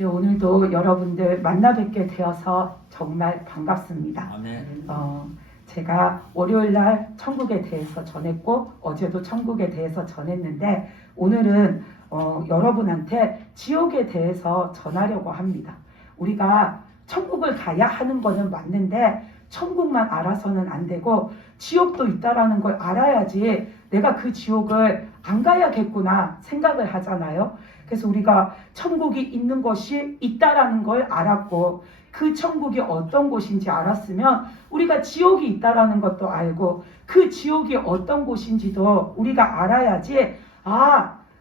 네, 오늘도 여러분들 만나 뵙게 되어서 정말 반갑습니다. 아멘. 제가 월요일날 천국에 대해서 전했고 어제도 천국에 대해서 전했는데 오늘은 여러분한테 지옥에 대해서 전하려고 합니다. 우리가 천국을 가야 하는 거는 맞는데 천국만 알아서는 안 되고 지옥도 있다라는 걸 알아야지 내가 그 지옥을 안 가야겠구나 생각을 하잖아요. 그래서 우리가 천국이 있는 것이 있다라는 걸 알았고 그 천국이 어떤 곳인지 알았으면 우리가 지옥이 있다라는 것도 알고 그 지옥이 어떤 곳인지도 우리가 알아야지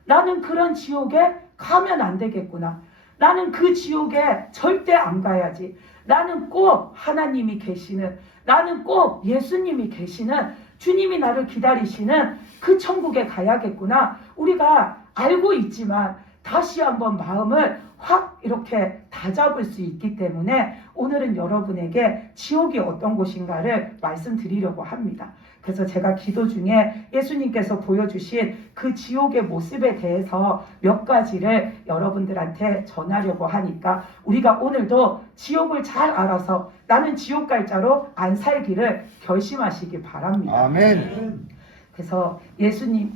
나는 그런 지옥에 가면 안 되겠구나. 나는 그 지옥에 절대 안 가야지. 나는 꼭 하나님이 계시는, 나는 꼭 예수님이 계시는, 주님이 나를 기다리시는 그 천국에 가야겠구나. 우리가 알고 있지만 다시 한번 마음을 확 이렇게 다잡을 수 있기 때문에 오늘은 여러분에게 지옥이 어떤 곳인가를 말씀드리려고 합니다. 그래서 제가 기도 중에 예수님께서 보여주신 그 지옥의 모습에 대해서 몇 가지를 여러분들한테 전하려고 하니까 우리가 오늘도 지옥을 잘 알아서 나는 지옥 갈 자로 안 살기를 결심하시기 바랍니다. 아멘. 그래서 예수님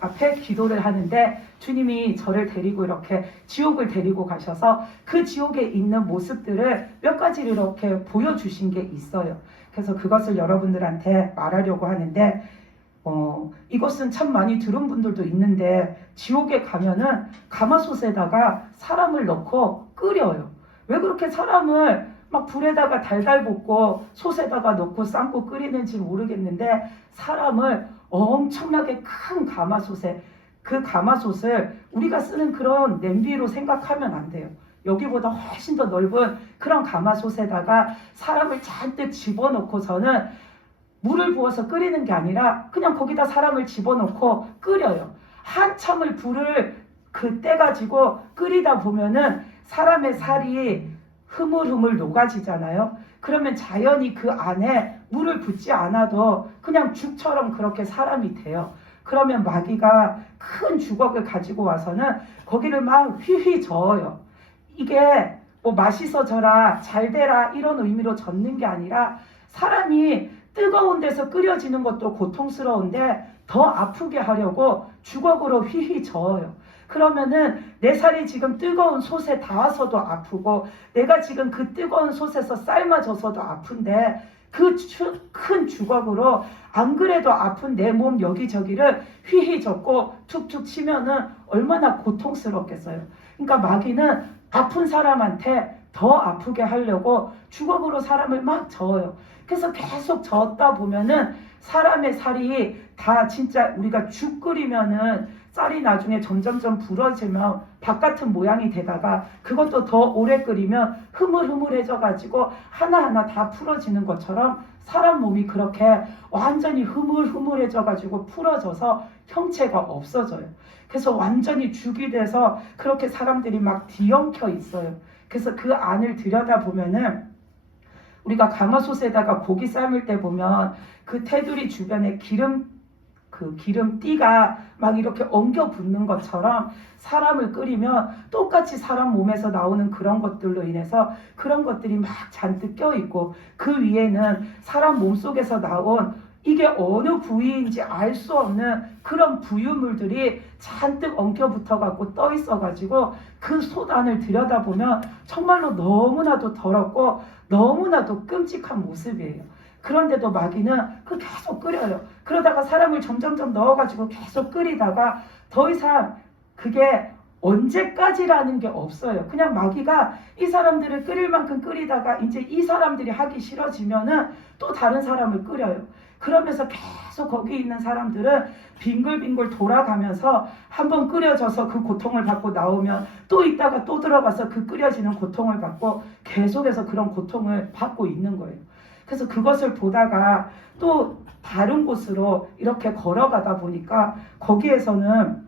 앞에 기도를 하는데 주님이 저를 데리고 이렇게 지옥을 데리고 가셔서 그 지옥에 있는 모습들을 몇 가지를 이렇게 보여주신 게 있어요. 그래서 그것을 여러분들한테 말하려고 하는데 이것은 참 많이 들은 분들도 있는데 지옥에 가면은 가마솥에다가 사람을 넣고 끓여요. 왜 그렇게 사람을 막 불에다가 달달 볶고 솥에다가 넣고 삶고 끓이는지 모르겠는데 사람을 엄청나게 큰 가마솥에 그 가마솥을 우리가 쓰는 그런 냄비로 생각하면 안 돼요. 여기보다 훨씬 더 넓은 그런 가마솥에다가 사람을 잔뜩 집어넣고서는 물을 부어서 끓이는 게 아니라 그냥 거기다 사람을 집어넣고 끓여요. 한참을 불을 떼가지고 끓이다 보면은 사람의 살이 흐물흐물 녹아지잖아요. 그러면 자연히 그 안에 물을 붓지 않아도 그냥 죽처럼 그렇게 사람이 돼요. 그러면 마귀가 큰 주걱을 가지고 와서는 거기를 막 휘휘 저어요. 이게 뭐 맛있어져라, 잘 되라 이런 의미로 젓는 게 아니라 사람이 뜨거운 데서 끓여지는 것도 고통스러운데 더 아프게 하려고 주걱으로 휘휘 저어요. 그러면은 내 살이 지금 뜨거운 솥에 닿아서도 아프고 내가 지금 그 뜨거운 솥에서 삶아져서도 아픈데 그 큰 주걱으로 안 그래도 아픈 내 몸 여기저기를 휘휘 젓고 툭툭 치면은 얼마나 고통스럽겠어요. 그러니까 마귀는 아픈 사람한테 더 아프게 하려고 주걱으로 사람을 막 저어요. 그래서 계속 저었다 보면은 사람의 살이 다 진짜 우리가 죽 끓이면은 쌀이 나중에 점점점 부러지면 바깥은 모양이 되다가 그것도 더 오래 끓이면 흐물흐물해져 가지고 하나하나 다 풀어지는 것처럼 사람 몸이 그렇게 완전히 흐물흐물해져 가지고 풀어져서 형체가 없어져요. 그래서 완전히 죽이 돼서 그렇게 사람들이 막 뒤엉켜 있어요. 그래서 그 안을 들여다보면은 우리가 가마솥에다가 고기 삶을 때 보면 그 테두리 주변에 기름띠가 막 이렇게 엉겨 붙는 것처럼 사람을 끓이면 똑같이 사람 몸에서 나오는 그런 것들로 인해서 그런 것들이 막 잔뜩 껴있고 그 위에는 사람 몸속에서 나온 이게 어느 부위인지 알 수 없는 그런 부유물들이 잔뜩 엉켜 붙어갖고 떠 있어가지고 그 솥 안을 들여다보면 정말로 너무나도 더럽고 너무나도 끔찍한 모습이에요. 그런데도 마귀는 그 계속 끓여요. 그러다가 사람을 점점점 넣어가지고 계속 끓이다가 더 이상 그게 언제까지라는 게 없어요. 그냥 마귀가 이 사람들을 끓일 만큼 끓이다가 이제 이 사람들이 하기 싫어지면은 또 다른 사람을 끓여요. 그러면서 계속 거기 있는 사람들은 빙글빙글 돌아가면서 한번 끓여져서 그 고통을 받고 나오면 또 있다가 또 들어가서 그 끓여지는 고통을 받고 계속해서 그런 고통을 받고 있는 거예요. 그래서 그것을 보다가 또 다른 곳으로 이렇게 걸어가다 보니까 거기에서는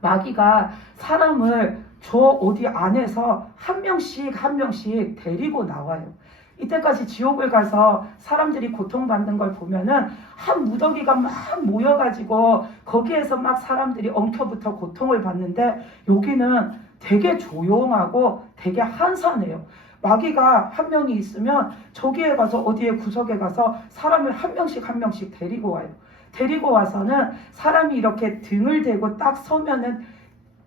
마귀가 사람을 저 어디 안에서 한 명씩 한 명씩 데리고 나와요. 이때까지 지옥을 가서 사람들이 고통받는 걸 보면은 한 무더기가 막 모여가지고 거기에서 막 사람들이 엉켜붙어 고통을 받는데 여기는 되게 조용하고 되게 한산해요. 마귀가 한 명이 있으면 저기에 가서 어디에 구석에 가서 사람을 한 명씩 데리고 와요. 데리고 와서는 사람이 이렇게 등을 대고 딱 서면은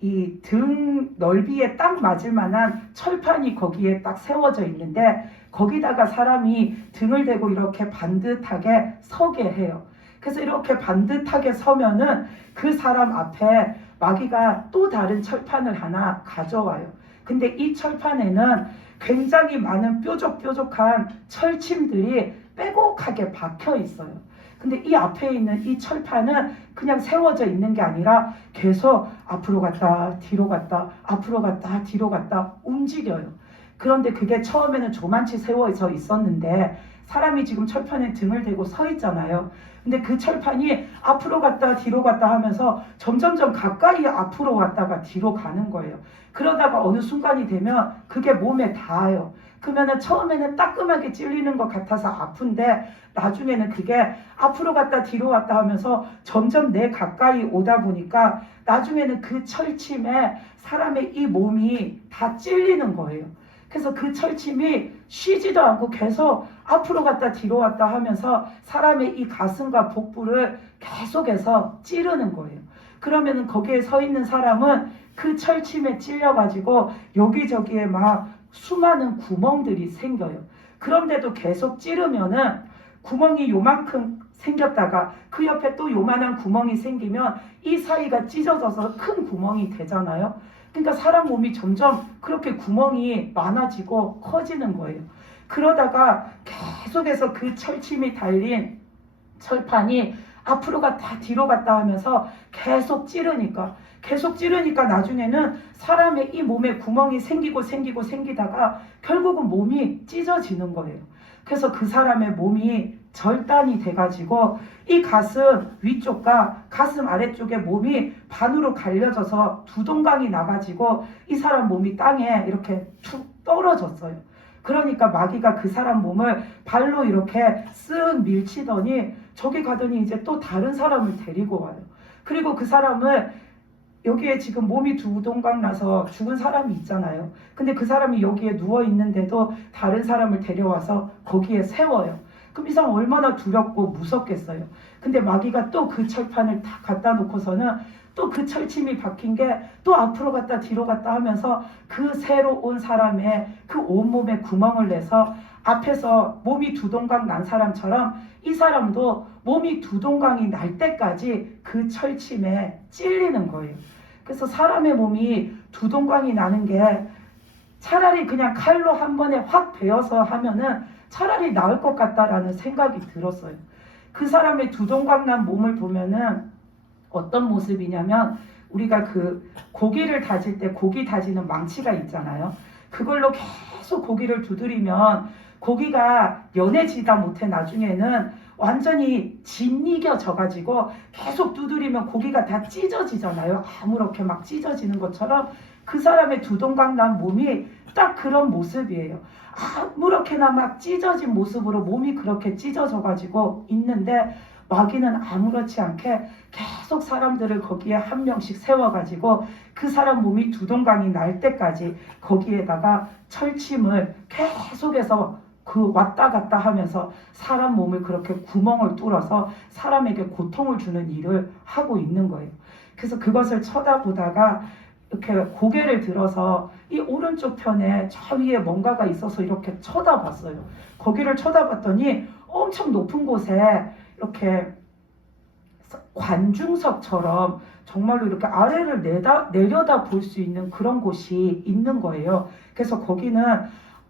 이 등 넓이에 딱 맞을 만한 철판이 거기에 딱 세워져 있는데 거기다가 사람이 등을 대고 이렇게 반듯하게 서게 해요. 그래서 이렇게 반듯하게 서면은 그 사람 앞에 마귀가 또 다른 철판을 하나 가져와요. 근데 이 철판에는 굉장히 많은 뾰족뾰족한 철침들이 빼곡하게 박혀 있어요. 근데 이 앞에 있는 이 철판은 그냥 세워져 있는 게 아니라 계속 앞으로 갔다 뒤로 갔다 앞으로 갔다 뒤로 갔다 움직여요. 그런데 그게 처음에는 조만치 세워져 있었는데 사람이 지금 철판에 등을 대고 서 있잖아요. 근데 그 철판이 앞으로 갔다 뒤로 갔다 하면서 점점점 가까이 앞으로 갔다가 뒤로 가는 거예요. 그러다가 어느 순간이 되면 그게 몸에 닿아요. 그러면은 처음에는 따끔하게 찔리는 것 같아서 아픈데 나중에는 그게 앞으로 갔다 뒤로 갔다 하면서 점점 내 가까이 오다 보니까 나중에는 그 철침에 사람의 이 몸이 다 찔리는 거예요. 그래서 그 철침이 쉬지도 않고 계속 앞으로 갔다 뒤로 갔다 하면서 사람의 이 가슴과 복부를 계속해서 찌르는 거예요. 그러면은 거기에 서 있는 사람은 그 철침에 찔려가지고 여기저기에 막 수많은 구멍들이 생겨요. 그런데도 계속 찌르면은 구멍이 요만큼 생겼다가 그 옆에 또 요만한 구멍이 생기면 이 사이가 찢어져서 큰 구멍이 되잖아요. 그러니까 사람 몸이 점점 그렇게 구멍이 많아지고 커지는 거예요. 그러다가 계속해서 그 철침이 달린 철판이 앞으로 갔다 뒤로 갔다 하면서 계속 찌르니까 나중에는 사람의 이 몸에 구멍이 생기다가 결국은 몸이 찢어지는 거예요. 그래서 그 사람의 몸이 절단이 돼가지고 이 가슴 위쪽과 가슴 아래쪽에 몸이 반으로 갈려져서 두 동강이 나가지고 이 사람 몸이 땅에 이렇게 툭 떨어졌어요. 그러니까 마귀가 그 사람 몸을 발로 이렇게 쓱 밀치더니 저기 가더니 이제 또 다른 사람을 데리고 와요. 그리고 그 사람을 여기에 지금 몸이 두 동강 나서 죽은 사람이 있잖아요. 근데 그 사람이 여기에 누워 있는데도 다른 사람을 데려와서 거기에 세워요. 그럼 이 사람 얼마나 두렵고 무섭겠어요. 근데 마귀가 또 그 철판을 다 갖다 놓고서는 또 그 철침이 박힌 게 또 앞으로 갔다 뒤로 갔다 하면서 그 새로 온 사람의 그 온몸에 구멍을 내서 앞에서 몸이 두 동강 난 사람처럼 이 사람도 몸이 두 동강이 날 때까지 그 철침에 찔리는 거예요. 그래서 사람의 몸이 두 동강이 나는 게 차라리 그냥 칼로 한 번에 확 베어서 하면은 차라리 나을 것 같다라는 생각이 들었어요. 그 사람의 두 동강 난 몸을 보면은 어떤 모습이냐면 우리가 그 고기를 다질 때 고기 다지는 망치가 있잖아요. 그걸로 계속 고기를 두드리면 고기가 연해지다 못해 나중에는 완전히 짓이겨져가지고 계속 두드리면 고기가 다 찢어지잖아요. 아무렇게 막 찢어지는 것처럼 그 사람의 두 동강 난 몸이 딱 그런 모습이에요. 아무렇게나 막 찢어진 모습으로 몸이 그렇게 찢어져가지고 있는데 마귀는 아무렇지 않게 계속 사람들을 거기에 한 명씩 세워가지고 그 사람 몸이 두 동강이 날 때까지 거기에다가 철침을 계속해서 그 왔다 갔다 하면서 사람 몸을 그렇게 구멍을 뚫어서 사람에게 고통을 주는 일을 하고 있는 거예요. 그래서 그것을 쳐다보다가 이렇게 고개를 들어서 이 오른쪽 편에 저 위에 뭔가가 있어서 이렇게 쳐다봤어요. 거기를 쳐다봤더니 엄청 높은 곳에 이렇게 관중석처럼 정말로 이렇게 아래를 내려다 볼 수 있는 그런 곳이 있는 거예요. 그래서 거기는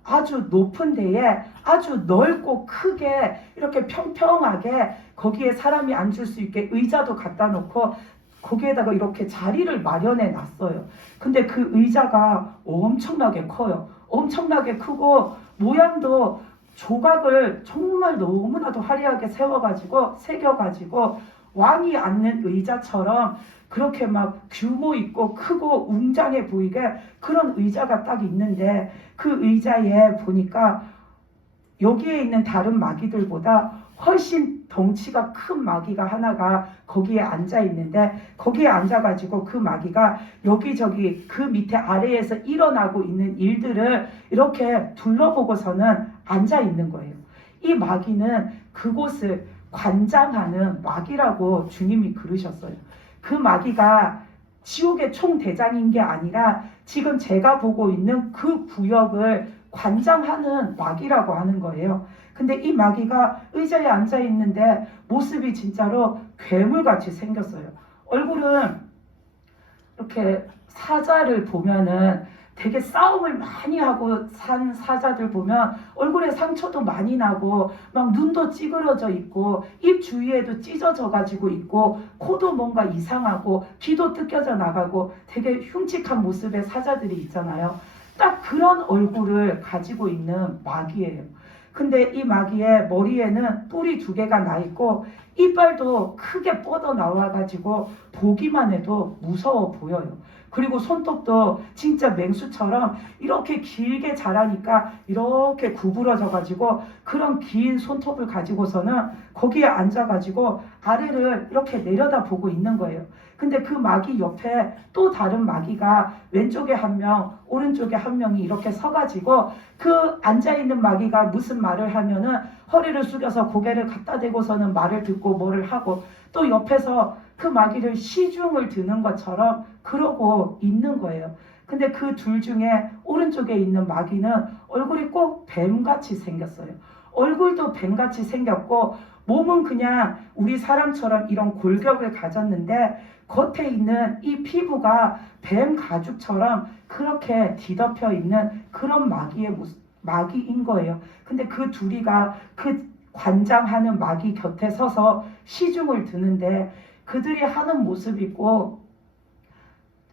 아주 높은 데에 아주 넓고 크게 이렇게 평평하게 거기에 사람이 앉을 수 있게 의자도 갖다 놓고 거기에다가 이렇게 자리를 마련해 놨어요. 근데 그 의자가 엄청나게 커요. 엄청나게 크고 모양도 조각을 정말 너무나도 화려하게 세워가지고 새겨가지고 왕이 앉는 의자처럼 그렇게 막 규모 있고 크고 웅장해 보이게 그런 의자가 딱 있는데 그 의자에 보니까 여기에 있는 다른 마귀들보다 훨씬 덩치가 큰 마귀가 하나가 거기에 앉아 있는데, 거기에 앉아가지고 그 마귀가 여기저기 그 밑에 아래에서 일어나고 있는 일들을 이렇게 둘러보고서는 앉아 있는 거예요. 이 마귀는 그곳을 관장하는 마귀라고 주님이 그러셨어요. 그 마귀가 지옥의 총대장인 게 아니라 지금 제가 보고 있는 그 구역을 관장하는 마귀라고 하는 거예요. 근데 이 마귀가 의자에 앉아 있는데 모습이 진짜로 괴물같이 생겼어요. 얼굴은 이렇게 사자를 보면은 되게 싸움을 많이 하고 산 사자들 보면 얼굴에 상처도 많이 나고 막 눈도 찌그러져 있고 입 주위에도 찢어져 가지고 있고 코도 뭔가 이상하고 귀도 뜯겨져 나가고 되게 흉측한 모습의 사자들이 있잖아요. 딱 그런 얼굴을 가지고 있는 마귀예요. 근데 이 마귀의 머리에는 뿔이 2개가 나 있고 이빨도 크게 뻗어 나와 가지고 보기만 해도 무서워 보여요. 그리고 손톱도 진짜 맹수처럼 이렇게 길게 자라니까 이렇게 구부러져 가지고 그런 긴 손톱을 가지고서는 거기에 앉아 가지고 아래를 이렇게 내려다 보고 있는 거예요. 근데 그 마귀 옆에 또 다른 마귀가 왼쪽에 1명, 오른쪽에 1명이 이렇게 서가지고 그 앉아있는 마귀가 무슨 말을 하면은 허리를 숙여서 고개를 갖다 대고서는 말을 듣고 뭐를 하고 또 옆에서 그 마귀를 시중을 드는 것처럼 그러고 있는 거예요. 근데 그 둘 중에 오른쪽에 있는 마귀는 얼굴이 꼭 뱀같이 생겼어요. 얼굴도 뱀같이 생겼고 몸은 그냥 우리 사람처럼 이런 골격을 가졌는데 겉에 있는 이 피부가 뱀 가죽처럼 그렇게 뒤덮여 있는 그런 마귀인 거예요. 근데 그 둘이가 그 관장하는 마귀 곁에 서서 시중을 드는데 그들이 하는 모습이고,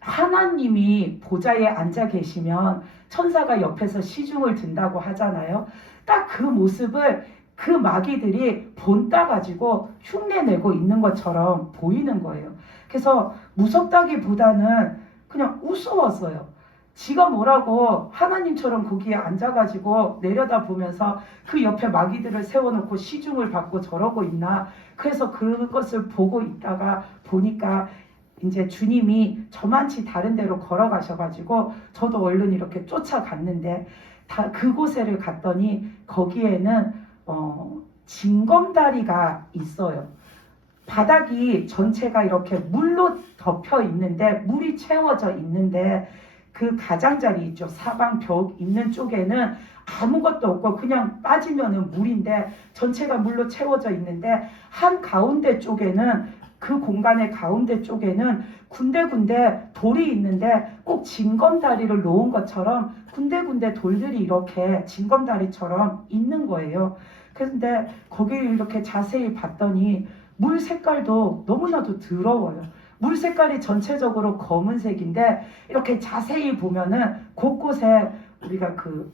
하나님이 보좌에 앉아 계시면 천사가 옆에서 시중을 든다고 하잖아요. 딱 그 모습을 그 마귀들이 본따 가지고 흉내내고 있는 것처럼 보이는 거예요. 그래서 무섭다기보다는 그냥 우스웠어요. 지가 뭐라고 하나님처럼 거기에 앉아가지고 내려다보면서 그 옆에 마귀들을 세워놓고 시중을 받고 저러고 있나. 그래서 그것을 보고 있다가 보니까 이제 주님이 저만치 다른 데로 걸어가셔가지고 저도 얼른 이렇게 쫓아갔는데, 그곳에를 갔더니 거기에는 징검다리가 있어요. 바닥이 전체가 이렇게 물로 덮여 있는데, 물이 채워져 있는데 그 가장자리 있죠. 사방 벽 있는 쪽에는 아무것도 없고 그냥 빠지면은 물인데 전체가 물로 채워져 있는데, 한 가운데 쪽에는, 그 공간의 가운데 쪽에는 군데군데 돌이 있는데 꼭 징검다리를 놓은 것처럼 군데군데 돌들이 이렇게 징검다리처럼 있는 거예요. 그런데 거기를 이렇게 자세히 봤더니 물 색깔도 너무나도 더러워요. 물 색깔이 전체적으로 검은색인데 이렇게 자세히 보면은 곳곳에 우리가 그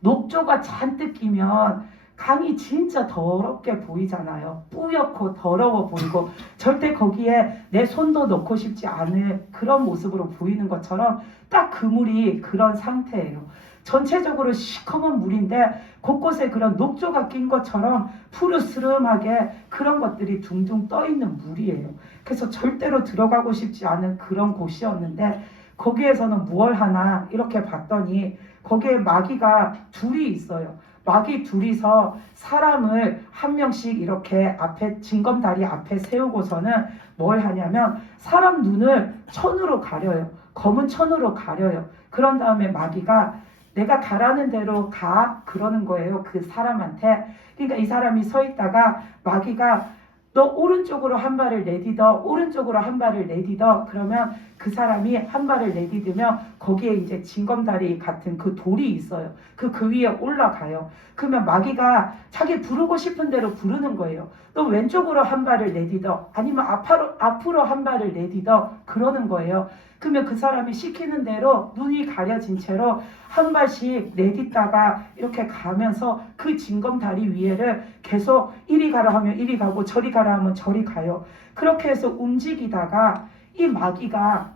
녹조가 잔뜩 끼면 강이 진짜 더럽게 보이잖아요. 뿌옇고 더러워 보이고 절대 거기에 내 손도 넣고 싶지 않은 그런 모습으로 보이는 것처럼 딱 그 물이 그런 상태예요. 전체적으로 시커먼 물인데 곳곳에 그런 녹조가 낀 것처럼 푸르스름하게 그런 것들이 둥둥 떠 있는 물이에요. 그래서 절대로 들어가고 싶지 않은 그런 곳이었는데, 거기에서는 무얼 하나 이렇게 봤더니 거기에 마귀가 둘이 있어요. 마귀 둘이서 사람을 한 명씩 이렇게 앞에 징검다리 앞에 세우고서는 뭘 하냐면 사람 눈을 천으로 가려요. 검은 천으로 가려요. 그런 다음에 마귀가 내가 가라는 대로 가, 그러는 거예요. 그 사람한테. 그러니까 이 사람이 서 있다가 마귀가 너 오른쪽으로 한 발을 내디뎌, 오른쪽으로 한 발을 내디뎌. 그러면 그 사람이 한 발을 내디디면 거기에 이제 징검다리 같은 그 돌이 있어요. 그 위에 올라가요. 그러면 마귀가 자기 부르고 싶은 대로 부르는 거예요. 너 왼쪽으로 한 발을 내디뎌, 아니면 앞으로 한 발을 내디뎌, 그러는 거예요. 그러면 그 사람이 시키는 대로 눈이 가려진 채로 한 발씩 내딛다가 이렇게 가면서 그 징검다리 위에를 계속 이리 가라 하면 이리 가고 저리 가라 하면 저리 가요. 그렇게 해서 움직이다가 이 마귀가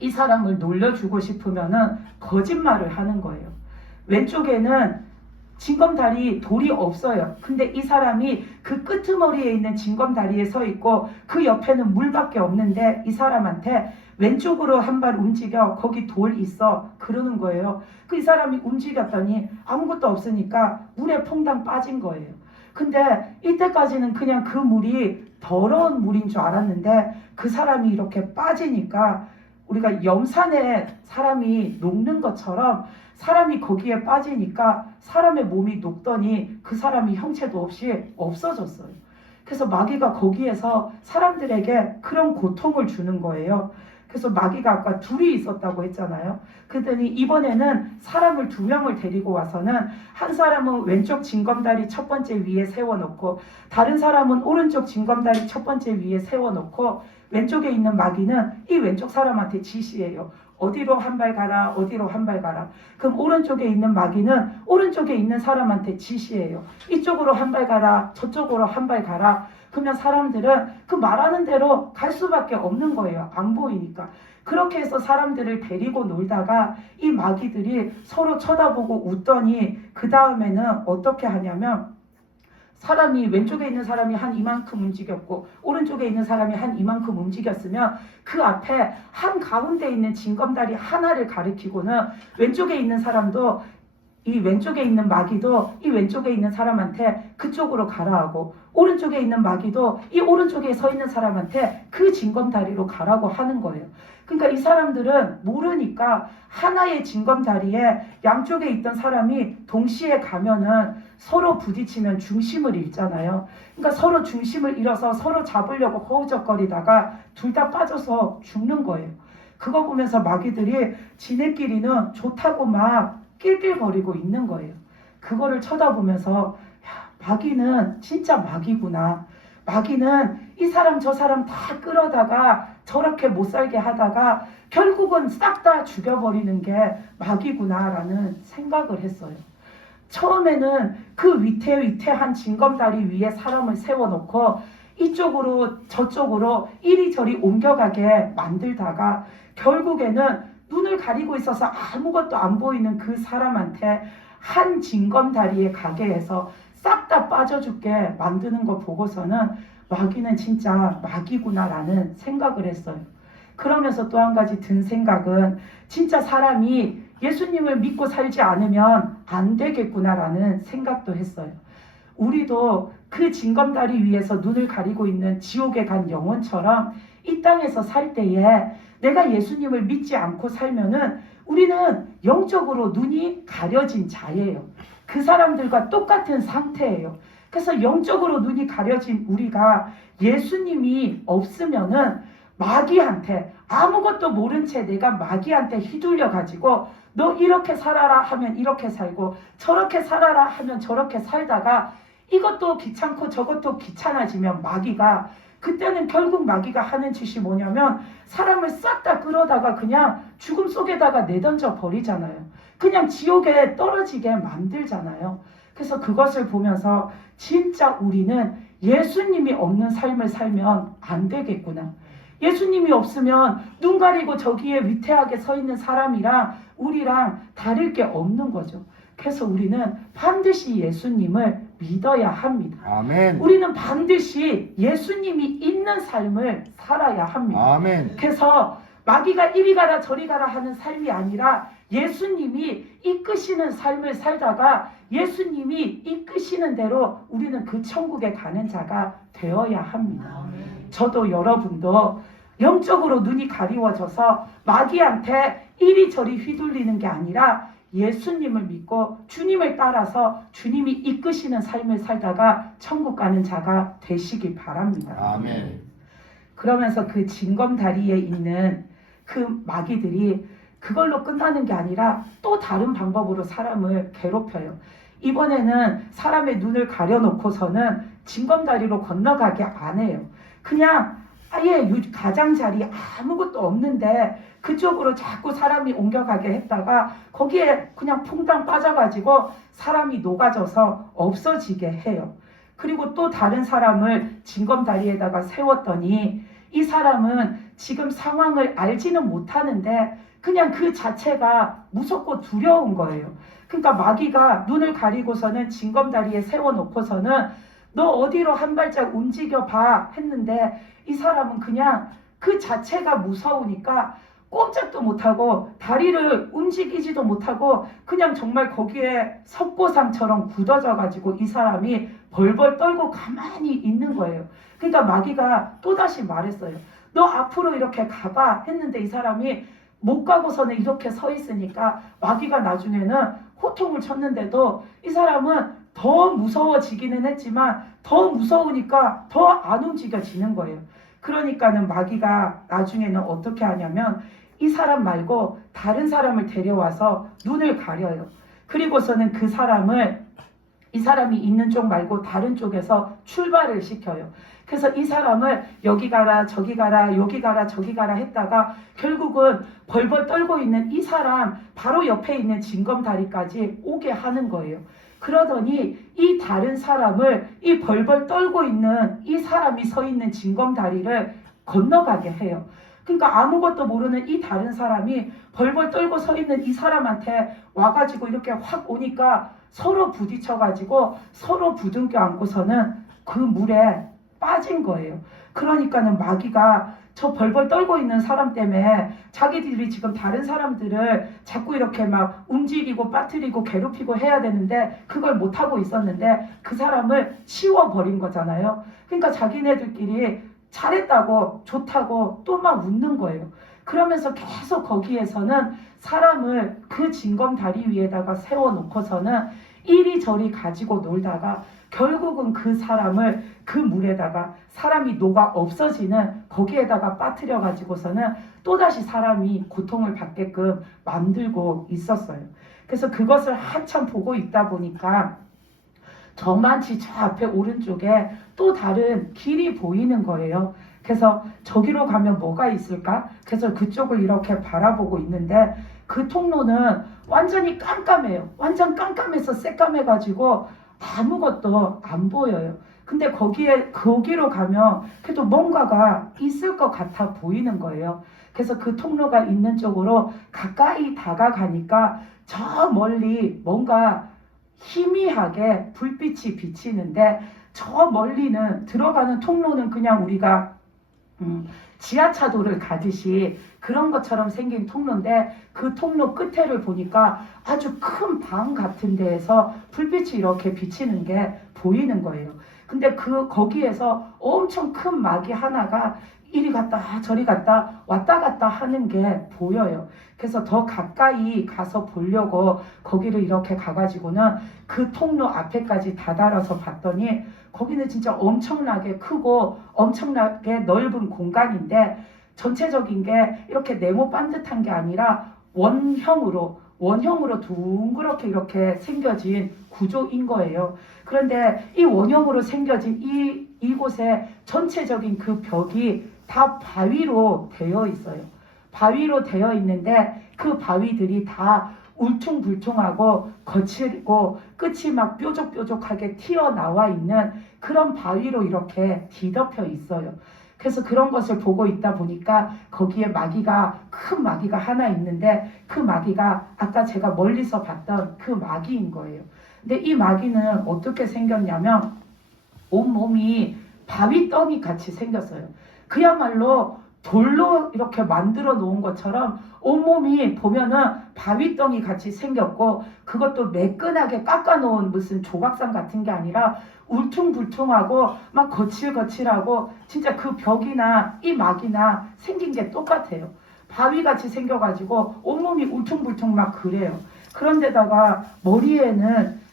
이 사람을 놀려주고 싶으면은 거짓말을 하는 거예요. 왼쪽에는 징검다리 돌이 없어요. 근데 이 사람이 그 끄트머리에 있는 징검다리에 서 있고 그 옆에는 물밖에 없는데 이 사람한테 왼쪽으로 한 발 움직여, 거기 돌 있어, 그러는 거예요. 그 이 사람이 움직였더니 아무것도 없으니까 물에 퐁당 빠진 거예요. 근데 이때까지는 그냥 그 물이 더러운 물인 줄 알았는데 그 사람이 이렇게 빠지니까 우리가 염산에 사람이 녹는 것처럼 사람이 거기에 빠지니까 사람의 몸이 녹더니 그 사람이 형체도 없이 없어졌어요. 그래서 마귀가 거기에서 사람들에게 그런 고통을 주는 거예요. 그래서 마귀가 아까 둘이 있었다고 했잖아요. 그랬더니 이번에는 사람을 2명을 데리고 와서는 한 사람은 왼쪽 징검다리 첫 번째 위에 세워놓고 다른 사람은 오른쪽 징검다리 첫 번째 위에 세워놓고 왼쪽에 있는 마귀는 이 왼쪽 사람한테 지시해요. 어디로 한 발 가라, 어디로 한 발 가라. 그럼 오른쪽에 있는 마귀는 오른쪽에 있는 사람한테 지시해요. 이쪽으로 한 발 가라, 저쪽으로 한 발 가라. 그러면 사람들은 그 말하는 대로 갈 수밖에 없는 거예요. 안 보이니까. 그렇게 해서 사람들을 데리고 놀다가 이 마귀들이 서로 쳐다보고 웃더니 그 다음에는 어떻게 하냐면 사람이 왼쪽에 있는 사람이 한 이만큼 움직였고 오른쪽에 있는 사람이 한 이만큼 움직였으면 그 앞에 한 가운데 있는 징검다리 하나를 가리키고는 왼쪽에 있는 사람도 이 왼쪽에 있는 마귀도 이 왼쪽에 있는 사람한테 그쪽으로 가라 하고 오른쪽에 있는 마귀도 이 오른쪽에 서 있는 사람한테 그 징검다리로 가라고 하는 거예요. 그러니까 이 사람들은 모르니까 하나의 징검다리에 양쪽에 있던 사람이 동시에 가면은 서로 부딪히면 중심을 잃잖아요. 그러니까 서로 중심을 잃어서 서로 잡으려고 허우적거리다가 둘 다 빠져서 죽는 거예요. 그거 보면서 마귀들이 지네끼리는 좋다고 막 낄낄거리고 있는 거예요. 그거를 쳐다보면서 야, 마귀는 진짜 마귀구나. 마귀는 이 사람 저 사람 다 끌어다가 저렇게 못 살게 하다가 결국은 싹 다 죽여버리는 게 마귀구나라는 생각을 했어요. 처음에는 그 위태위태한 징검다리 위에 사람을 세워놓고 이쪽으로 저쪽으로 이리저리 옮겨가게 만들다가 결국에는 눈을 가리고 있어서 아무것도 안 보이는 그 사람한테 한 징검다리에 가게 해서 싹 다 빠져 죽게 만드는 거 보고서는 마귀는 진짜 마귀구나라는 생각을 했어요. 그러면서 또 한 가지 든 생각은 진짜 사람이 예수님을 믿고 살지 않으면 안 되겠구나라는 생각도 했어요. 우리도 그 징검다리 위에서 눈을 가리고 있는 지옥에 간 영혼처럼 이 땅에서 살 때에 내가 예수님을 믿지 않고 살면은 우리는 영적으로 눈이 가려진 자예요. 그 사람들과 똑같은 상태예요. 그래서 영적으로 눈이 가려진 우리가 예수님이 없으면은 마귀한테 아무것도 모른 채 내가 마귀한테 휘둘려 가지고 너 이렇게 살아라 하면 이렇게 살고 저렇게 살아라 하면 저렇게 살다가 이것도 귀찮고 저것도 귀찮아지면 마귀가 그때는 결국 마귀가 하는 짓이 뭐냐면 사람을 싹 다 끌어다가 그냥 죽음 속에다가 내던져 버리잖아요. 그냥 지옥에 떨어지게 만들잖아요. 그래서 그것을 보면서 진짜 우리는 예수님이 없는 삶을 살면 안 되겠구나. 예수님이 없으면 눈 가리고 저기에 위태하게 서 있는 사람이랑 우리랑 다를 게 없는 거죠. 그래서 우리는 반드시 예수님을 믿어야 합니다. 아멘. 우리는 반드시 예수님이 있는 삶을 살아야 합니다. 아멘. 그래서 마귀가 이리 가라 저리 가라 하는 삶이 아니라 예수님이 이끄시는 삶을 살다가 예수님이 이끄시는 대로 우리는 그 천국에 가는 자가 되어야 합니다. 저도 여러분도 영적으로 눈이 가리워져서 마귀한테 이리저리 휘둘리는 게 아니라 예수님을 믿고 주님을 따라서 주님이 이끄시는 삶을 살다가 천국 가는 자가 되시기 바랍니다. 아멘. 그러면서 그 징검다리에 있는 그 마귀들이 그걸로 끝나는 게 아니라 또 다른 방법으로 사람을 괴롭혀요. 이번에는 사람의 눈을 가려놓고서는 징검다리로 건너가게 안 해요. 그냥 아예 가장자리 아무것도 없는데 그쪽으로 자꾸 사람이 옮겨가게 했다가 거기에 그냥 퐁당 빠져가지고 사람이 녹아져서 없어지게 해요. 그리고 또 다른 사람을 징검다리에다가 세웠더니 이 사람은 지금 상황을 알지는 못하는데 그냥 그 자체가 무섭고 두려운 거예요. 그러니까 마귀가 눈을 가리고서는 징검다리에 세워놓고서는 너 어디로 한 발짝 움직여 봐 했는데 이 사람은 그냥 그 자체가 무서우니까 꼼짝도 못하고 다리를 움직이지도 못하고 그냥 정말 거기에 석고상처럼 굳어져 가지고 이 사람이 벌벌 떨고 가만히 있는 거예요. 그러니까 마귀가 또다시 말했어요. 너 앞으로 이렇게 가봐 했는데 이 사람이 못 가고서는 이렇게 서 있으니까 마귀가 나중에는 호통을 쳤는데도 이 사람은 더 무서워지기는 했지만 더 무서우니까 더 안 움직여지는 거예요. 그러니까는 마귀가 나중에는 어떻게 하냐면 이 사람 말고 다른 사람을 데려와서 눈을 가려요. 그리고서는 그 사람을 이 사람이 있는 쪽 말고 다른 쪽에서 출발을 시켜요. 그래서 이 사람을 여기 가라 저기 가라 여기 가라 저기 가라 했다가 결국은 벌벌 떨고 있는 이 사람 바로 옆에 있는 징검다리까지 오게 하는 거예요. 그러더니 이 다른 사람을 이 벌벌 떨고 있는 이 사람이 서 있는 징검다리를 건너가게 해요. 그러니까 아무것도 모르는 이 다른 사람이 벌벌 떨고 서 있는 이 사람한테 와가지고 이렇게 확 오니까 서로 부딪혀가지고 서로 부둥켜 안고서는 그 물에 빠진 거예요. 그러니까는 마귀가 저 벌벌 떨고 있는 사람 때문에 자기들이 지금 다른 사람들을 자꾸 이렇게 막 움직이고 빠뜨리고 괴롭히고 해야 되는데 그걸 못하고 있었는데 그 사람을 치워버린 거잖아요. 그러니까 자기네들끼리 잘했다고 좋다고 또 막 웃는 거예요. 그러면서 계속 거기에서는 사람을 그 징검다리 위에다가 세워놓고서는 이리저리 가지고 놀다가 결국은 그 사람을 그 물에다가 사람이 녹아 없어지는 거기에다가 빠뜨려 가지고서는 또다시 사람이 고통을 받게끔 만들고 있었어요. 그래서 그것을 한참 보고 있다 보니까 저만치 저 앞에 오른쪽에 또 다른 길이 보이는 거예요. 그래서 저기로 가면 뭐가 있을까? 그래서 그쪽을 이렇게 바라보고 있는데 그 통로는 완전히 깜깜해요. 완전 깜깜해서 새까매가지고 아무것도 안 보여요. 근데 거기로 가면 그래도 뭔가가 있을 것 같아 보이는 거예요. 그래서 그 통로가 있는 쪽으로 가까이 다가가니까 저 멀리 뭔가 희미하게 불빛이 비치는데 저 멀리는 들어가는 통로는 그냥 우리가 지하차도를 가듯이 그런 것처럼 생긴 통로인데 그 통로 끝에를 보니까 아주 큰 방 같은 데에서 불빛이 이렇게 비치는 게 보이는 거예요. 근데 거기에서 엄청 큰 마귀 하나가 이리 갔다 저리 갔다 왔다 갔다 하는 게 보여요. 그래서 더 가까이 가서 보려고 거기를 이렇게 가가지고는 그 통로 앞에까지 다다라서 봤더니 거기는 진짜 엄청나게 크고 엄청나게 넓은 공간인데 전체적인 게 이렇게 네모 반듯한 게 아니라 원형으로 둥그렇게 이렇게 생겨진 구조인 거예요. 그런데 이 원형으로 생겨진 이곳에 전체적인 그 벽이 다 바위로 되어 있어요. 바위로 되어 있는데 그 바위들이 다 울퉁불퉁하고 거칠고 끝이 막 뾰족뾰족하게 튀어나와 있는 그런 바위로 이렇게 뒤덮여 있어요. 그래서 그런 것을 보고 있다 보니까 거기에 큰 마귀가 하나 있는데 그 마귀가 아까 제가 멀리서 봤던 그 마귀인 거예요. 근데 이 마귀는 어떻게 생겼냐면 온몸이 바위덩이 같이 생겼어요. 그야말로 돌로 이렇게 만들어 놓은 것처럼 온몸이 보면은 바위덩이 같이 생겼고 그것도 매끈하게 깎아 놓은 무슨 조각상 같은 게 아니라 울퉁불퉁하고 막 거칠거칠하고 진짜 그 벽이나 이 막이나 생긴 게 똑같아요. 바위같이 생겨가지고 온몸이 울퉁불퉁 막 그래요. 그런데다가 머리에는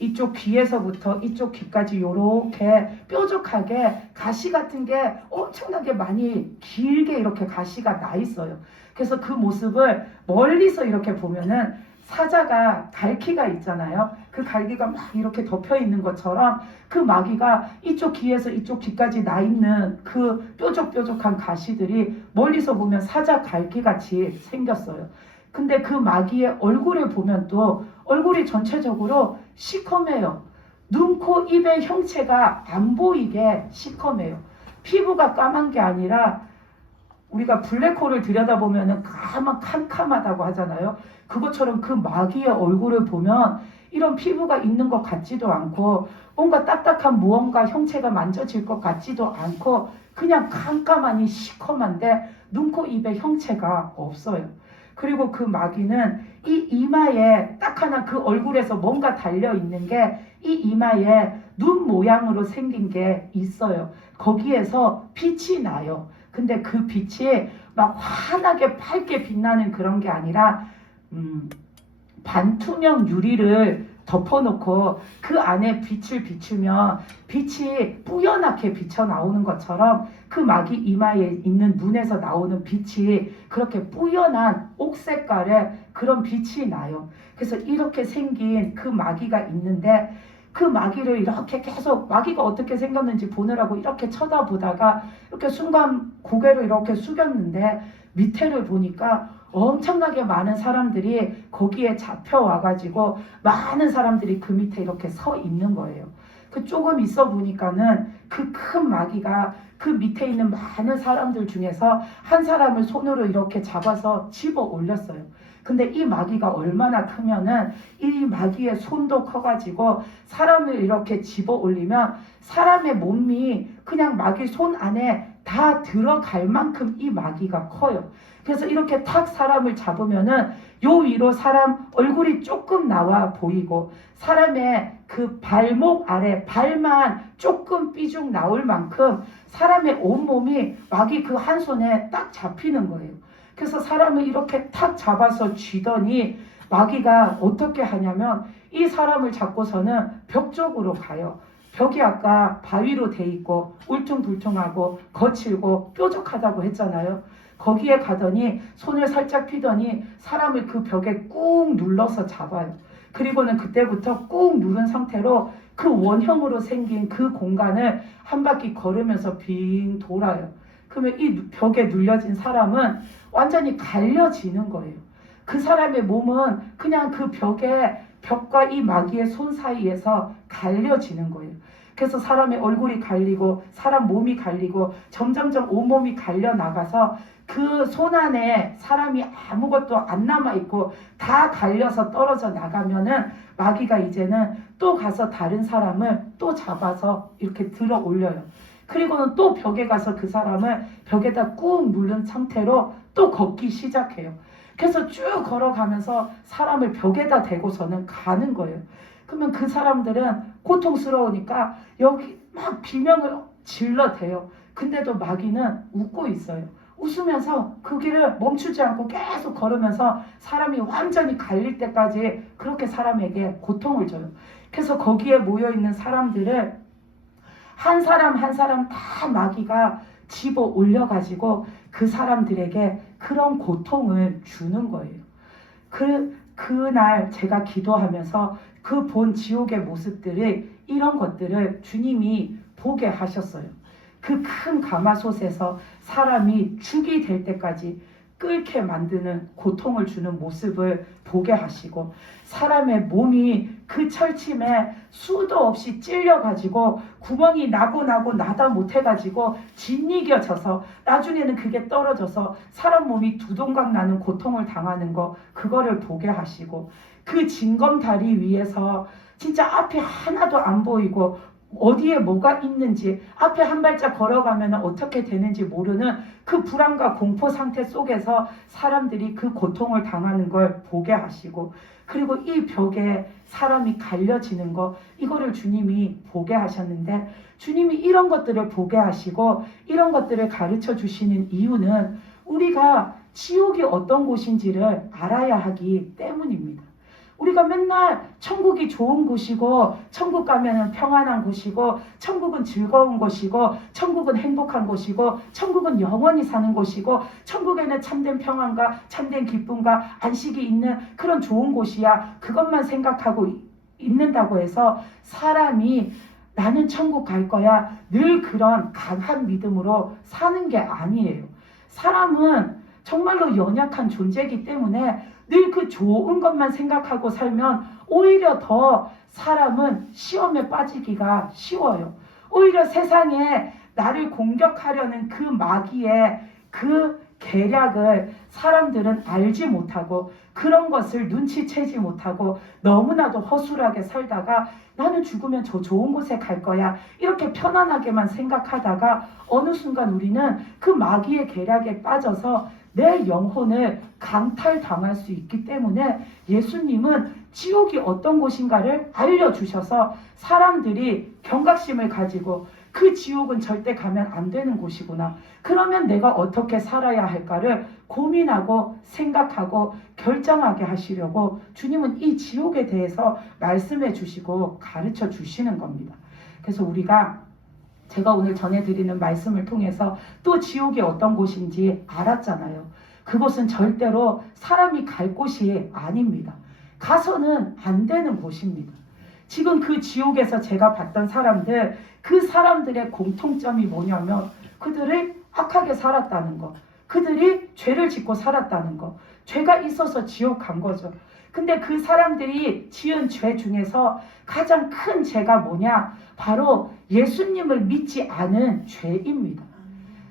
이쪽 귀에서부터 이쪽 귀까지 요렇게 뾰족하게 가시 같은 게 엄청나게 많이 길게 이렇게 가시가 나 있어요. 그래서 그 모습을 멀리서 이렇게 보면은 사자가 갈퀴가 있잖아요. 그 갈퀴가 막 이렇게 덮여 있는 것처럼 그 마귀가 이쪽 귀에서 이쪽 귀까지 나 있는 그 뾰족뾰족한 가시들이 멀리서 보면 사자 갈퀴 같이 생겼어요. 근데 그 마귀의 얼굴을 보면 또 얼굴이 전체적으로 시커매요. 눈, 코, 입의 형체가 안 보이게 시커매요. 피부가 까만 게 아니라 우리가 블랙홀을 들여다보면 캄캄하다고 하잖아요. 그것처럼 그 마귀의 얼굴을 보면 이런 피부가 있는 것 같지도 않고 뭔가 딱딱한 무언가 형체가 만져질 것 같지도 않고 그냥 깜깜하니 시커먼데 눈, 코, 입에 형체가 없어요. 그리고 그 마귀는 이 이마에 딱 하나 그 얼굴에서 뭔가 달려있는 게 이 이마에 눈 모양으로 생긴 게 있어요. 거기에서 빛이 나요. 근데 그 빛이 막 환하게 밝게 빛나는 그런 게 아니라 반투명 유리를 덮어놓고 그 안에 빛을 비추면 빛이 뿌연하게 비쳐 나오는 것처럼 그 마귀 이마에 있는 눈에서 나오는 빛이 그렇게 뿌연한 옥색깔의 그런 빛이 나요. 그래서 이렇게 생긴 그 마귀가 있는데 그 마귀를 이렇게 계속 마귀가 어떻게 생겼는지 보느라고 이렇게 쳐다보다가 이렇게 순간 고개를 이렇게 숙였는데 밑에를 보니까 엄청나게 많은 사람들이 거기에 잡혀와가지고 많은 사람들이 그 밑에 이렇게 서 있는 거예요. 그 조금 있어 보니까는 그 큰 마귀가 그 밑에 있는 많은 사람들 중에서 한 사람을 손으로 이렇게 잡아서 집어 올렸어요. 근데 이 마귀가 얼마나 크면은 이 마귀의 손도 커가지고 사람을 이렇게 집어 올리면 사람의 몸이 그냥 마귀 손 안에 다 들어갈 만큼 이 마귀가 커요. 그래서 이렇게 탁 사람을 잡으면은 요 위로 사람 얼굴이 조금 나와 보이고 사람의 그 발목 아래 발만 조금 삐죽 나올 만큼 사람의 온몸이 마귀 그 한 손에 딱 잡히는 거예요. 그래서 사람을 이렇게 탁 잡아서 쥐더니 마귀가 어떻게 하냐면 이 사람을 잡고서는 벽 쪽으로 가요. 벽이 아까 바위로 돼 있고 울퉁불퉁하고 거칠고 뾰족하다고 했잖아요. 거기에 가더니 손을 살짝 펴더니 사람을 그 벽에 꾹 눌러서 잡아요. 그리고는 그때부터 꾹 누른 상태로 그 원형으로 생긴 그 공간을 한 바퀴 걸으면서 빙 돌아요. 그러면 이 벽에 눌려진 사람은 완전히 갈려지는 거예요. 그 사람의 몸은 그냥 그 벽과 이 마귀의 손 사이에서 갈려지는 거예요. 그래서 사람의 얼굴이 갈리고 사람 몸이 갈리고 점점점 온몸이 갈려 나가서 그 손 안에 사람이 아무것도 안 남아있고 다 갈려서 떨어져 나가면은 마귀가 이제는 또 가서 다른 사람을 또 잡아서 이렇게 들어 올려요. 그리고는 또 벽에 가서 그 사람을 벽에다 꾹 누른 상태로 또 걷기 시작해요. 그래서 쭉 걸어가면서 사람을 벽에다 대고서는 가는 거예요. 그러면 그 사람들은 고통스러우니까 여기 막 비명을 질러대요. 근데도 마귀는 웃고 있어요. 웃으면서 그 길을 멈추지 않고 계속 걸으면서 사람이 완전히 갈릴 때까지 그렇게 사람에게 고통을 줘요. 그래서 거기에 모여있는 사람들을 한 사람 한 사람 다 마귀가 집어 올려가지고 그 사람들에게 그런 고통을 주는 거예요. 그날 제가 기도하면서 그 본 지옥의 모습들을 이런 것들을 주님이 보게 하셨어요. 그 큰 가마솥에서 사람이 죽이 될 때까지 끓게 만드는 고통을 주는 모습을 보게 하시고 사람의 몸이 그 철침에 수도 없이 찔려가지고 구멍이 나고 나다 못해가지고 짓이겨져서 나중에는 그게 떨어져서 사람 몸이 두동강 나는 고통을 당하는 거 그거를 보게 하시고 그 징검다리 위에서 진짜 앞이 하나도 안 보이고 어디에 뭐가 있는지 앞에 한 발짝 걸어가면 어떻게 되는지 모르는 그 불안과 공포 상태 속에서 사람들이 그 고통을 당하는 걸 보게 하시고 그리고 이 벽에 사람이 갈려지는 거 이거를 주님이 보게 하셨는데 주님이 이런 것들을 보게 하시고 이런 것들을 가르쳐 주시는 이유는 우리가 지옥이 어떤 곳인지를 알아야 하기 때문입니다. 우리가 맨날 천국이 좋은 곳이고 천국 가면 평안한 곳이고 천국은 즐거운 곳이고 천국은 행복한 곳이고 천국은 영원히 사는 곳이고 천국에는 참된 평안과 참된 기쁨과 안식이 있는 그런 좋은 곳이야 그것만 생각하고 있는다고 해서 사람이 나는 천국 갈 거야 늘 그런 강한 믿음으로 사는 게 아니에요. 사람은 정말로 연약한 존재이기 때문에 늘 그 좋은 것만 생각하고 살면 오히려 더 사람은 시험에 빠지기가 쉬워요. 오히려 세상에 나를 공격하려는 그 마귀의 그 계략을 사람들은 알지 못하고 그런 것을 눈치채지 못하고 너무나도 허술하게 살다가 나는 죽으면 저 좋은 곳에 갈 거야 이렇게 편안하게만 생각하다가 어느 순간 우리는 그 마귀의 계략에 빠져서 내 영혼을 강탈당할 수 있기 때문에 예수님은 지옥이 어떤 곳인가를 알려주셔서 사람들이 경각심을 가지고 그 지옥은 절대 가면 안 되는 곳이구나. 그러면 내가 어떻게 살아야 할까를 고민하고 생각하고 결정하게 하시려고 주님은 이 지옥에 대해서 말씀해 주시고 가르쳐 주시는 겁니다. 그래서 제가 오늘 전해드리는 말씀을 통해서 또 지옥이 어떤 곳인지 알았잖아요. 그곳은 절대로 사람이 갈 곳이 아닙니다. 가서는 안 되는 곳입니다. 지금 그 지옥에서 제가 봤던 사람들, 그 사람들의 공통점이 뭐냐면 그들이 악하게 살았다는 거, 그들이 죄를 짓고 살았다는 거, 죄가 있어서 지옥 간 거죠. 근데 그 사람들이 지은 죄 중에서 가장 큰 죄가 뭐냐? 바로 예수님을 믿지 않은 죄입니다.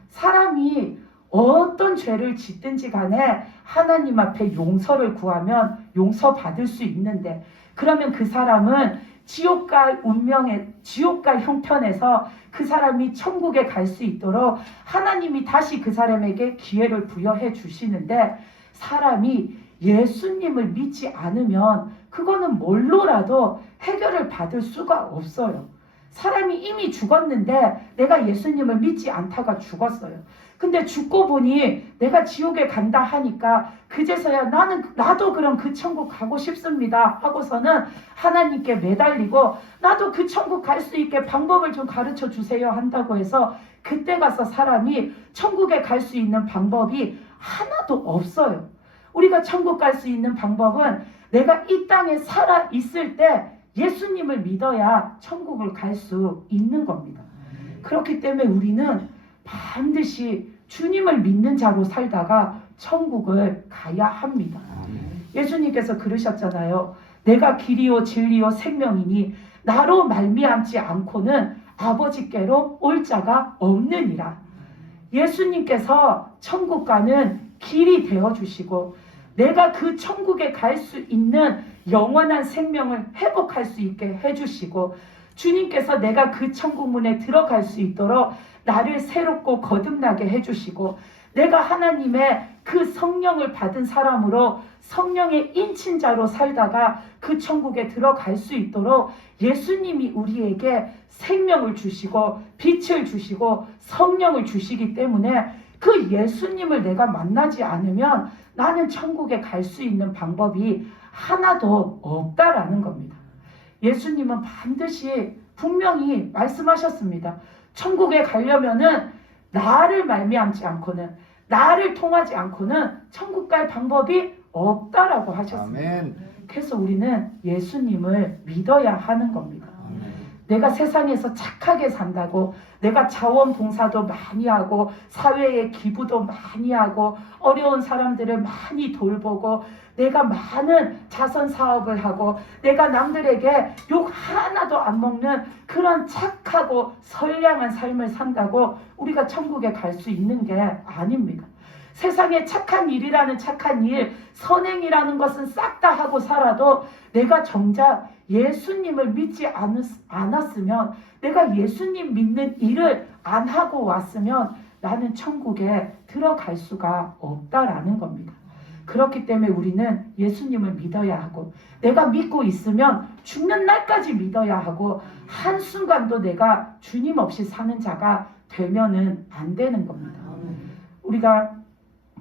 사람이 어떤 죄를 짓든지 간에 하나님 앞에 용서를 구하면 용서받을 수 있는데, 그러면 그 사람은 지옥과 형편에서 그 사람이 천국에 갈 수 있도록 하나님이 다시 그 사람에게 기회를 부여해 주시는데, 사람이 예수님을 믿지 않으면 그거는 뭘로라도 해결을 받을 수가 없어요. 사람이 이미 죽었는데 내가 예수님을 믿지 않다가 죽었어요. 근데 죽고 보니 내가 지옥에 간다 하니까 그제서야 나도 그럼 그 천국 가고 싶습니다 하고서는 하나님께 매달리고 나도 그 천국 갈 수 있게 방법을 좀 가르쳐 주세요 한다고 해서 그때 가서 사람이 천국에 갈 수 있는 방법이 하나도 없어요. 우리가 천국 갈 수 있는 방법은 내가 이 땅에 살아 있을 때 예수님을 믿어야 천국을 갈 수 있는 겁니다. 그렇기 때문에 우리는 반드시 주님을 믿는 자로 살다가 천국을 가야 합니다. 예수님께서 그러셨잖아요. 내가 길이요 진리요 생명이니 나로 말미암지 않고는 아버지께로 올 자가 없느니라. 예수님께서 천국 가는 길이 되어주시고 내가 그 천국에 갈 수 있는 영원한 생명을 회복할 수 있게 해주시고 주님께서 내가 그 천국 문에 들어갈 수 있도록 나를 새롭고 거듭나게 해주시고 내가 하나님의 그 성령을 받은 사람으로 성령의 인친자로 살다가 그 천국에 들어갈 수 있도록 예수님이 우리에게 생명을 주시고 빛을 주시고 성령을 주시기 때문에 그 예수님을 내가 만나지 않으면 나는 천국에 갈 수 있는 방법이 하나도 없다라는 겁니다. 예수님은 반드시 분명히 말씀하셨습니다. 천국에 가려면은 나를 말미암지 않고는 나를 통하지 않고는 천국 갈 방법이 없다라고 하셨습니다. 아멘. 그래서 우리는 예수님을 믿어야 하는 겁니다. 내가 세상에서 착하게 산다고 내가 자원봉사도 많이 하고 사회에 기부도 많이 하고 어려운 사람들을 많이 돌보고 내가 많은 자선사업을 하고 내가 남들에게 욕 하나도 안 먹는 그런 착하고 선량한 삶을 산다고 우리가 천국에 갈 수 있는 게 아닙니다. 세상에 착한 일이라는 착한 일, 선행이라는 것은 싹 다 하고 살아도 내가 정작 예수님을 믿지 않았으면 내가 예수님 믿는 일을 안 하고 왔으면 나는 천국에 들어갈 수가 없다라는 겁니다. 그렇기 때문에 우리는 예수님을 믿어야 하고 내가 믿고 있으면 죽는 날까지 믿어야 하고 한순간도 내가 주님 없이 사는 자가 되면은 안 되는 겁니다. 우리가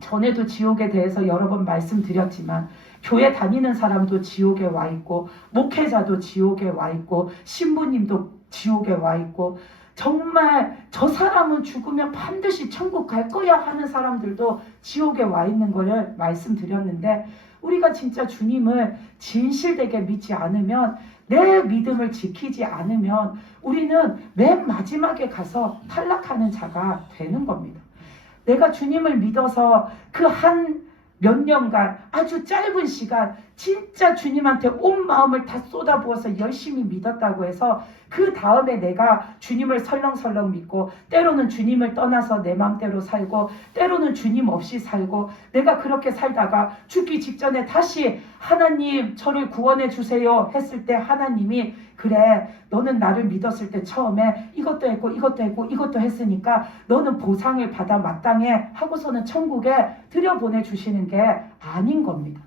전에도 지옥에 대해서 여러 번 말씀드렸지만 교회 다니는 사람도 지옥에 와 있고 목회자도 지옥에 와 있고 신부님도 지옥에 와 있고 정말 저 사람은 죽으면 반드시 천국 갈 거야 하는 사람들도 지옥에 와 있는 걸 말씀드렸는데 우리가 진짜 주님을 진실되게 믿지 않으면 내 믿음을 지키지 않으면 우리는 맨 마지막에 가서 탈락하는 자가 되는 겁니다. 내가 주님을 믿어서 그 몇 년간 아주 짧은 시간 진짜 주님한테 온 마음을 다 쏟아부어서 열심히 믿었다고 해서 그 다음에 내가 주님을 설렁설렁 믿고 때로는 주님을 떠나서 내 맘대로 살고 때로는 주님 없이 살고 내가 그렇게 살다가 죽기 직전에 다시 하나님 저를 구원해 주세요 했을 때 하나님이 그래 너는 나를 믿었을 때 처음에 이것도 했고 이것도 했고 이것도 했으니까 너는 보상을 받아 마땅해 하고서는 천국에 들여보내주시는 게 아닌 겁니다.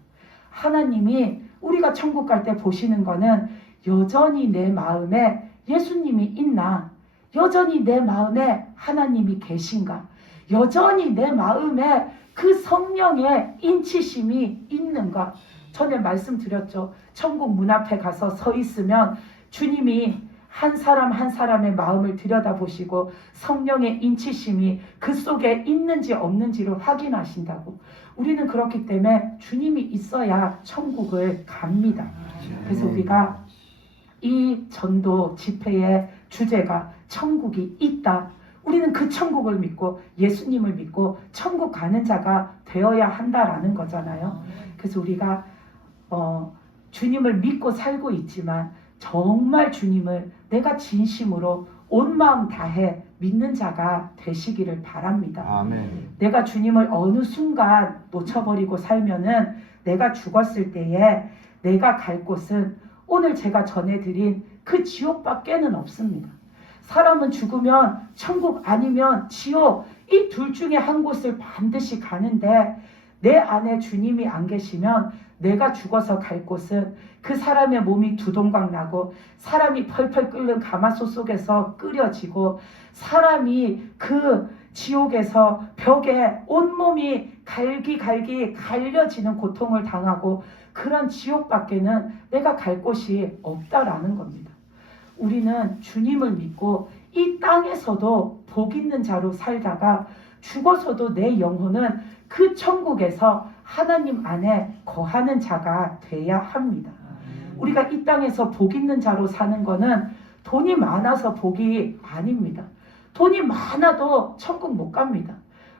하나님이 우리가 천국 갈 때 보시는 거는 여전히 내 마음에 예수님이 있나? 여전히 내 마음에 하나님이 계신가? 여전히 내 마음에 그 성령의 인치심이 있는가? 전에 말씀드렸죠. 천국 문 앞에 가서 서 있으면 주님이 한 사람 한 사람의 마음을 들여다보시고 성령의 인치심이 그 속에 있는지 없는지를 확인하신다고. 우리는 그렇기 때문에 주님이 있어야 천국을 갑니다. 그래서 우리가 이 전도 집회의 주제가 천국이 있다. 우리는 그 천국을 믿고 예수님을 믿고 천국 가는 자가 되어야 한다라는 거잖아요. 그래서 우리가 주님을 믿고 살고 있지만 정말 주님을 내가 진심으로 온 마음 다해 믿는 자가 되시기를 바랍니다. 아멘. 내가 주님을 어느 순간 놓쳐버리고 살면은 내가 죽었을 때에 내가 갈 곳은 오늘 제가 전해드린 그 지옥밖에는 없습니다. 사람은 죽으면 천국 아니면 지옥 이 둘 중에 한 곳을 반드시 가는데 내 안에 주님이 안 계시면 내가 죽어서 갈 곳은 그 사람의 몸이 두동강 나고 사람이 펄펄 끓는 가마솥 속에서 끓여지고 사람이 그 지옥에서 벽에 온몸이 갈기갈기 갈려지는 고통을 당하고 그런 지옥밖에는 내가 갈 곳이 없다라는 겁니다. 우리는 주님을 믿고 이 땅에서도 복 있는 자로 살다가 죽어서도 내 영혼은 그 천국에서 하나님 안에 거하는 자가 돼야 합니다. 우리가 이 땅에서 복 있는 자로 사는 거는 돈이 많아서 복이 아닙니다. 돈이 많아도 천국 못 갑니다.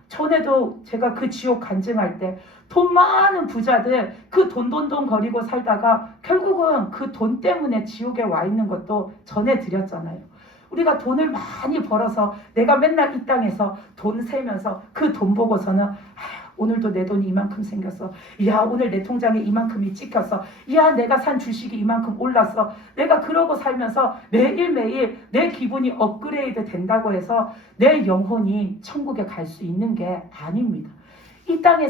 전에도 제가 그 지옥 간증할 때 돈 많은 부자들 그 돈돈돈 거리고 살다가 결국은 그 돈 때문에 지옥에 와 있는 것도 전해드렸잖아요. 우리가 돈을 많이 벌어서 내가 맨날 이 땅에서 돈 세면서 그 돈 보고서는 오늘도 내 돈이 이만큼 생겼어. 이야 오늘 내 통장에 이만큼이 찍혔어. 이야 내가 산 주식이 이만큼 올랐어. 내가 그러고 살면서 매일매일 내 기분이 업그레이드 된다고 해서 내 영혼이 천국에 갈 수 있는 게 아닙니다. 이 땅에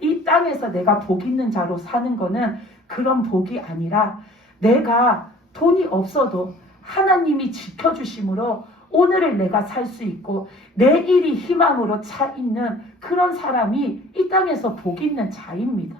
이 땅에서 내가 복 있는 자로 사는 거는 그런 복이 아니라 내가 돈이 없어도 하나님이 지켜주심으로 오늘을 내가 살 수 있고 내일이 희망으로 차 있는 그런 사람이 이 땅에서 복 있는 자입니다.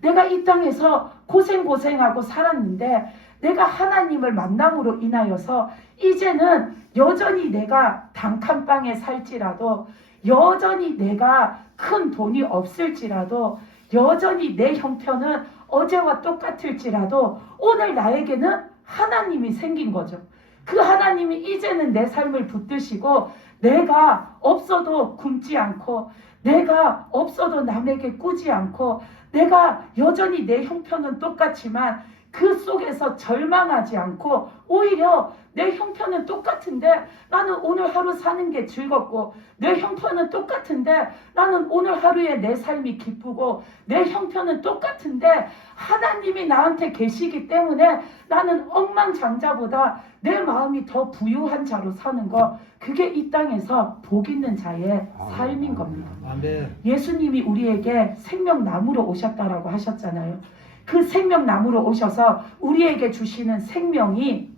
내가 이 땅에서 고생하고 살았는데 내가 하나님을 만남으로 인하여서 이제는 여전히 내가 단칸방에 살지라도 여전히 내가 큰 돈이 없을지라도 여전히 내 형편은 어제와 똑같을지라도 오늘 나에게는 하나님이 생긴 거죠. 그 하나님이 이제는 내 삶을 붙드시고 내가 없어도 굶지 않고 내가 없어도 남에게 꾸지 않고 내가 여전히 내 형편은 똑같지만 그 속에서 절망하지 않고 오히려 내 형편은 똑같은데 나는 오늘 하루 사는 게 즐겁고 내 형편은 똑같은데 나는 오늘 하루에 내 삶이 기쁘고 내 형편은 똑같은데 하나님이 나한테 계시기 때문에 나는 억만장자보다 내 마음이 더 부유한 자로 사는 거 그게 이 땅에서 복 있는 자의 삶인 겁니다. 예수님이 우리에게 생명나무로 오셨다라고 하셨잖아요. 그 생명나무로 오셔서 우리에게 주시는 생명이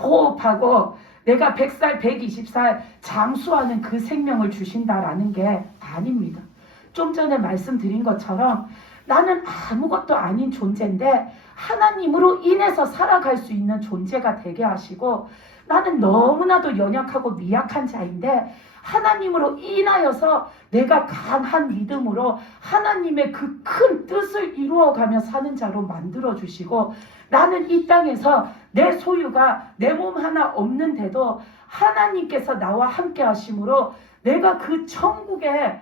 호흡하고 내가 100살, 120살 장수하는 그 생명을 주신다라는 게 아닙니다. 좀 전에 말씀드린 것처럼 나는 아무것도 아닌 존재인데 하나님으로 인해서 살아갈 수 있는 존재가 되게 하시고 나는 너무나도 연약하고 미약한 자인데 하나님으로 인하여서 내가 강한 믿음으로 하나님의 그 큰 뜻을 이루어가며 사는 자로 만들어주시고 나는 이 땅에서 내 소유가 내 몸 하나 없는데도 하나님께서 나와 함께 하심으로 내가 그 천국을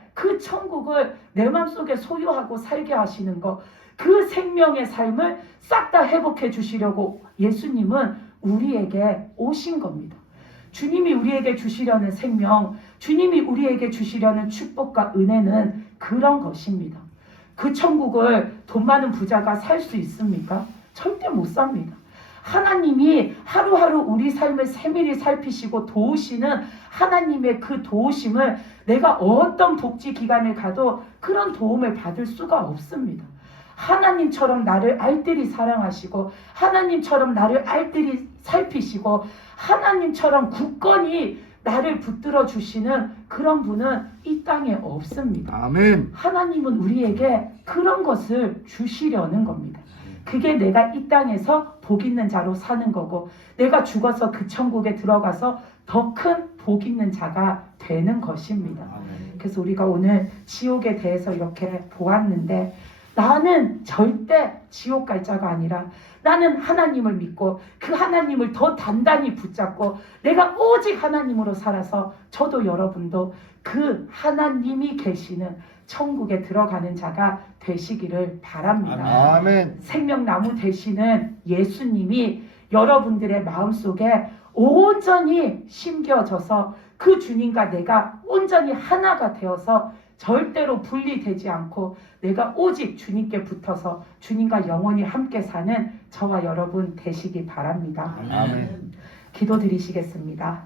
내 마음속에 소유하고 살게 하시는 것 그 생명의 삶을 싹 다 회복해 주시려고 예수님은 우리에게 오신 겁니다. 주님이 우리에게 주시려는 생명, 주님이 우리에게 주시려는 축복과 은혜는 그런 것입니다. 그 천국을 돈 많은 부자가 살 수 있습니까? 절대 못 삽니다. 하나님이 하루하루 우리 삶을 세밀히 살피시고 도우시는 하나님의 그 도우심을 내가 어떤 복지기관을 가도 그런 도움을 받을 수가 없습니다. 하나님처럼 나를 알뜰히 사랑하시고 하나님처럼 나를 알뜰히 살피시고 하나님처럼 굳건히 나를 붙들어 주시는 그런 분은 이 땅에 없습니다. 아멘. 하나님은 우리에게 그런 것을 주시려는 겁니다. 그게 내가 이 땅에서 복 있는 자로 사는 거고 내가 죽어서 그 천국에 들어가서 더 큰 복 있는 자가 되는 것입니다. 그래서 우리가 오늘 지옥에 대해서 이렇게 보았는데 나는 절대 지옥 갈 자가 아니라 나는 하나님을 믿고 그 하나님을 더 단단히 붙잡고 내가 오직 하나님으로 살아서 저도 여러분도 그 하나님이 계시는 천국에 들어가는 자가 되시기를 바랍니다. 아멘. 생명나무 되시는 예수님이 여러분들의 마음속에 온전히 심겨져서 그 주님과 내가 온전히 하나가 되어서 절대로 분리되지 않고 내가 오직 주님께 붙어서 주님과 영원히 함께 사는 저와 여러분 되시기 바랍니다. 아멘. 기도드리시겠습니다.